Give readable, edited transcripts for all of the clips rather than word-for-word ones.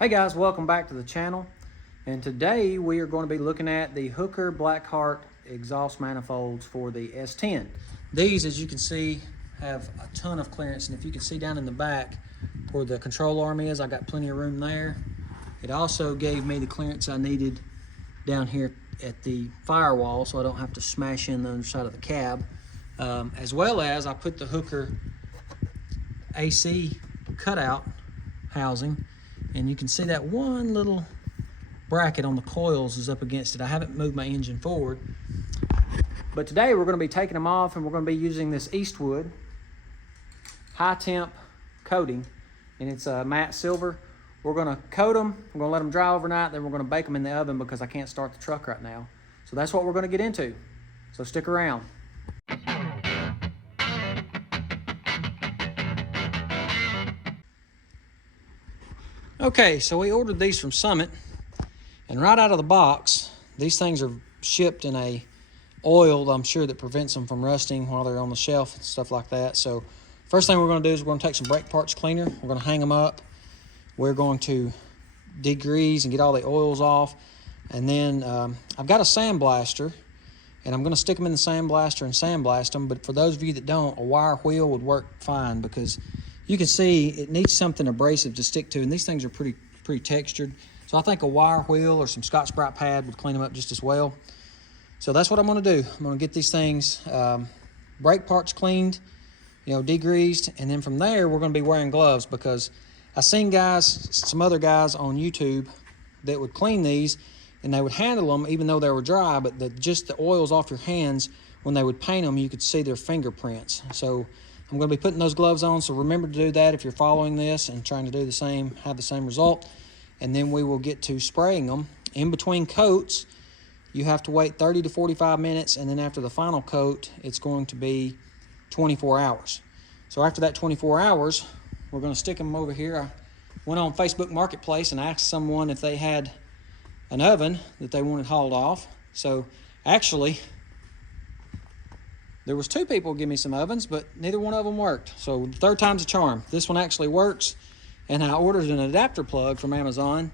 Hey guys, welcome back to the channel. And today we are going to be looking at the Hooker Blackheart exhaust manifolds for the S10. These, as you can see, have a ton of clearance, and if you can see down in the back where the control arm is, I got plenty of room there. It also gave me the clearance I needed down here at the firewall, so I don't have to smash in the underside of the cab. As well as I put the Hooker AC cutout housing, and you can see that one little bracket on the coils is up against it. I haven't moved my engine forward, but today we're going to be taking them off, and we're going to be using this Eastwood high temp coating, and it's a matte silver. We're going to coat them, we're going to let them dry overnight, then we're going to bake them in the oven because I can't start the truck right now. So that's what we're going to get into, so stick around. Okay, so we ordered these from Summit, and right out of the box, these things are shipped in a oil, I'm sure, that prevents them from rusting while they're on the shelf and stuff like that. So first thing we're going to do is we're going to take some brake parts cleaner, we're going to hang them up, we're going to degrease and get all the oils off, and then I've got a sandblaster, and I'm going to stick them in the sandblaster and sandblast them. But for those of you that don't, a wire wheel would work fine, because you can see it needs something abrasive to stick to, and these things are pretty textured. So I think a wire wheel or some Scotch-Brite pad would clean them up just as well. So that's what I'm going to do. I'm going to get these things, brake parts cleaned, degreased, and then from there we're going to be wearing gloves, because I seen some other guys on YouTube that would clean these and they would handle them even though they were dry, but just the oils off your hands, when they would paint them, you could see their fingerprints. So I'm going to be putting those gloves on, so remember to do that if you're following this and trying to do the same, have the same result. And then we will get to spraying them. In between coats, you have to wait 30 to 45 minutes, and then after the final coat, it's going to be 24 hours. So after that 24 hours, we're going to stick them over here. I went on Facebook Marketplace and asked someone if they had an oven that they wanted hauled off. So actually, there was two people give me some ovens, but neither one of them worked. So the third time's a charm. This one actually works, and I ordered an adapter plug from Amazon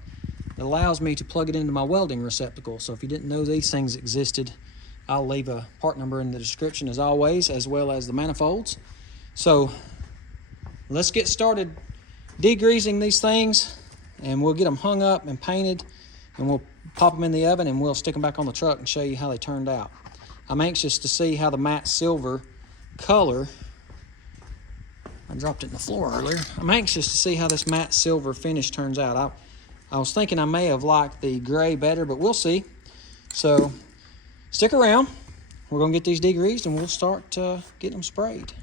that allows me to plug it into my welding receptacle. So if you didn't know these things existed, I'll leave a part number in the description as always, as well as the manifolds. So let's get started degreasing these things, and we'll get them hung up and painted, and we'll pop them in the oven, and we'll stick them back on the truck and show you how they turned out. I'm anxious to see how the matte silver color, I dropped it in the floor earlier. I'm anxious to see how this matte silver finish turns out. I was thinking I may have liked the gray better, but we'll see. So stick around. We're going to get these degreased, and we'll start getting them sprayed.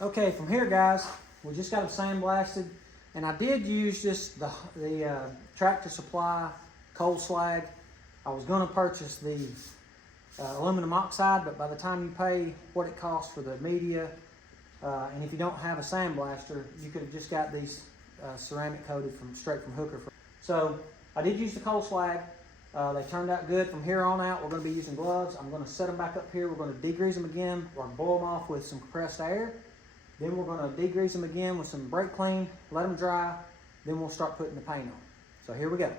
Okay, from here, guys, we just got it sandblasted, and I did use just the Tractor Supply coal slag. I was going to purchase the aluminum oxide, but by the time you pay what it costs for the media, and if you don't have a sandblaster, you could have just got these ceramic coated straight from Hooker. So I did use the coal slag. They turned out good. From here on out, we're going to be using gloves. I'm going to set them back up here. We're going to degrease them again. We're going to boil them off with some compressed air. Then we're going to degrease them again with some brake clean, let them dry, then we'll start putting the paint on. So here we go.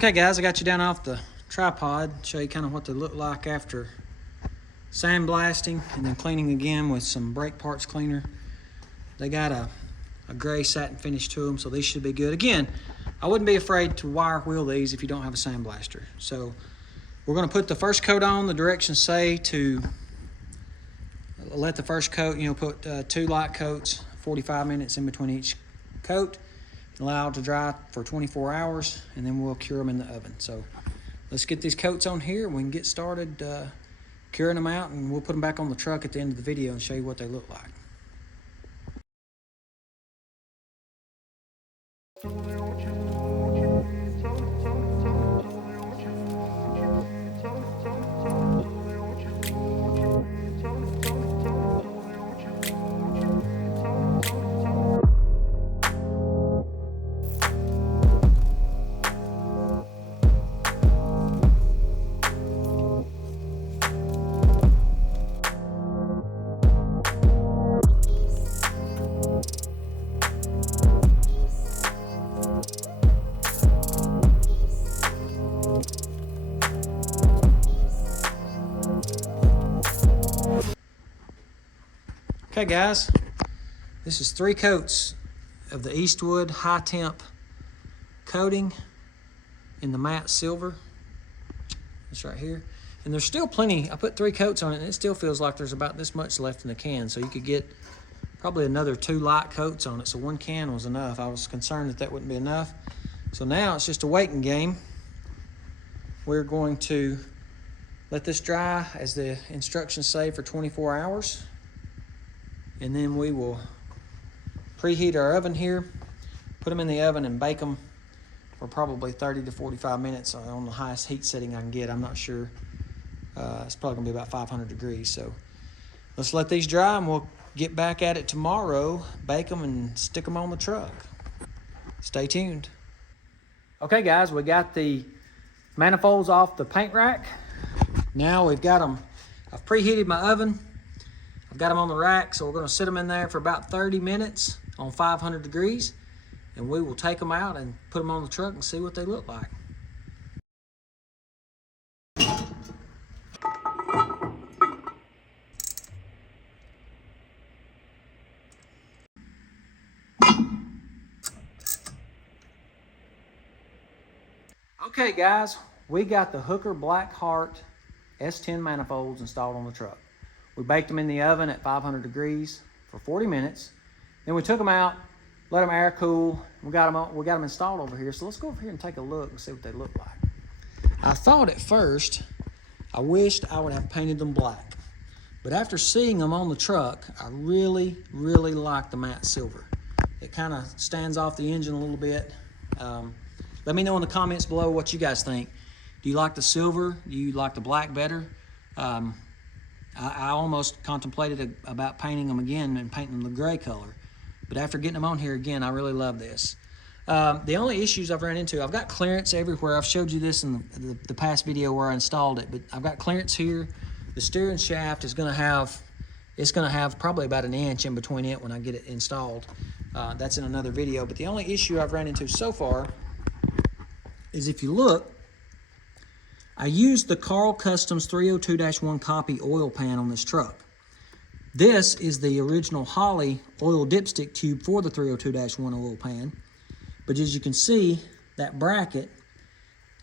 Okay guys, I got you down off the tripod, show you kind of what they look like after sandblasting and then cleaning again with some brake parts cleaner. They got a gray satin finish to them, so these should be good. Again, I wouldn't be afraid to wire wheel these if you don't have a sandblaster. So we're going to put the first coat on. The directions say to let the first coat, put 2 light coats, 45 minutes in between each coat, allow it to dry for 24 hours, and then we'll cure them in the oven. So let's get these coats on here and we can get started curing them out, and we'll put them back on the truck at the end of the video and show you what they look like. Okay guys, this is 3 coats of the Eastwood high temp coating in the matte silver. It's right here. And there's still plenty. I put 3 coats on it and it still feels like there's about this much left in the can. So you could get probably another 2 light coats on it. So 1 can was enough. I was concerned that that wouldn't be enough. So now it's just a waiting game. We're going to let this dry, as the instructions say, for 24 hours. And then we will preheat our oven here, put them in the oven and bake them for probably 30 to 45 minutes on the highest heat setting I can get. I'm not sure. It's probably gonna be about 500 degrees. So let's let these dry and we'll get back at it tomorrow, bake them and stick them on the truck. Stay tuned. Okay guys, we got the manifolds off the paint rack. Now we've got them, I've preheated my oven. I've got them on the rack, so we're going to sit them in there for about 30 minutes on 500 degrees, and we will take them out and put them on the truck and see what they look like. Okay guys, we got the Hooker Blackheart S10 manifolds installed on the truck. We baked them in the oven at 500 degrees for 40 minutes. Then we took them out, let them air cool. We got them installed over here. So let's go over here and take a look and see what they look like. I thought at first, I wished I would have painted them black. But after seeing them on the truck, I really, really like the matte silver. It kind of stands off the engine a little bit. Let me know in the comments below what you guys think. Do you like the silver? Do you like the black better? I almost contemplated about painting them again and painting them the gray color. But after getting them on here again, I really love this. The only issues I've run into, I've got clearance everywhere. I've showed you this in the past video where I installed it, but I've got clearance here. The steering shaft is gonna have probably about 1 inch in between it when I get it installed. That's in another video. But the only issue I've run into so far is, if you look, I used the Carl Customs 302-1 copy oil pan on this truck. This is the original Holley oil dipstick tube for the 302-1 oil pan. But as you can see, that bracket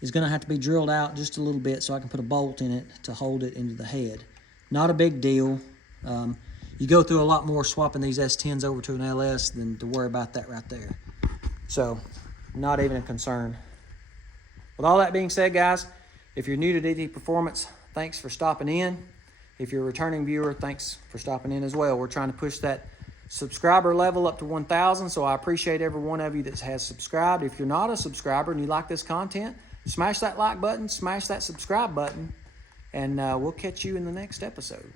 is going to have to be drilled out just a little bit so I can put a bolt in it to hold it into the head. Not a big deal. You go through a lot more swapping these S10s over to an LS than to worry about that right there. So, not even a concern. With all that being said, guys, if you're new to DD Performance, thanks for stopping in. If you're a returning viewer, thanks for stopping in as well. We're trying to push that subscriber level up to 1,000, so I appreciate every one of you that has subscribed. If you're not a subscriber and you like this content, smash that like button, smash that subscribe button, and we'll catch you in the next episode.